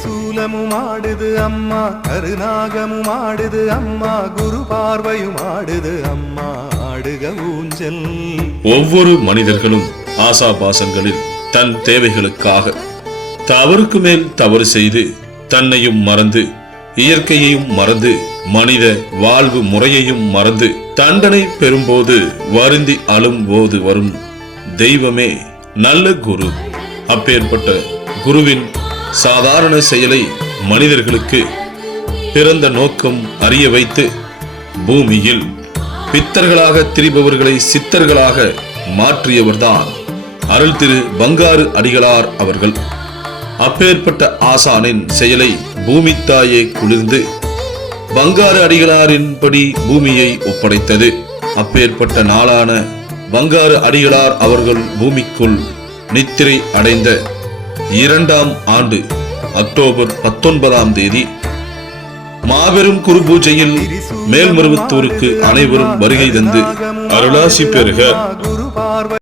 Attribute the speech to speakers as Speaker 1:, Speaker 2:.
Speaker 1: திரிசூலமும் ஆடுது அம்மா கருநாகமும் ஆடுது அம்மா குரு பார்வையும் ஆடுது அம்மா ஆடுக ஊஞ்சல்.
Speaker 2: ஒவ்வொரு மனிதர்களும் ஆசாபாசங்களில் தன் தேவைகளுக்காக தவறுக்கு மேல் தவறு செய்து தன்னையும் மறந்து இயற்கையையும் மறந்து மனித வாழ்வு முறையையும் மறந்து தண்டனை பெறும்போது வருந்தி அழும் போது வரும் தெய்வமே நல்ல குரு. அப்பேற்பட்ட குருவின் சாதாரண செயலை மனிதர்களுக்கு பிறந்த நோக்கம் அறிய வைத்து பூமியில் பித்தர்களாக திரிபவர்களை சித்தர்களாக மாற்றியவர்தான் அருள் திரு பங்காரு அடிகளார் அவர்கள். அப்பேற்பட்ட ஆசானின் செயலை பூமித்தாயே குளிர்ந்து பங்காரு அடிகளாரின்படி பூமியை ஒப்படைத்தது. அப்பேற்பட்ட நாளான பங்காறு அடிகளார் அவர்கள் பூமிக்குள் நித்திரை அடைந்த இரண்டாம் ஆண்டு அக்டோபர் பத்தொன்பதாம் தேதி மாபெரும் குரு பூஜையில் மேல்மருவத்தூருக்கு அனைவரும் வருகை தந்து அருளாசி பெறுக.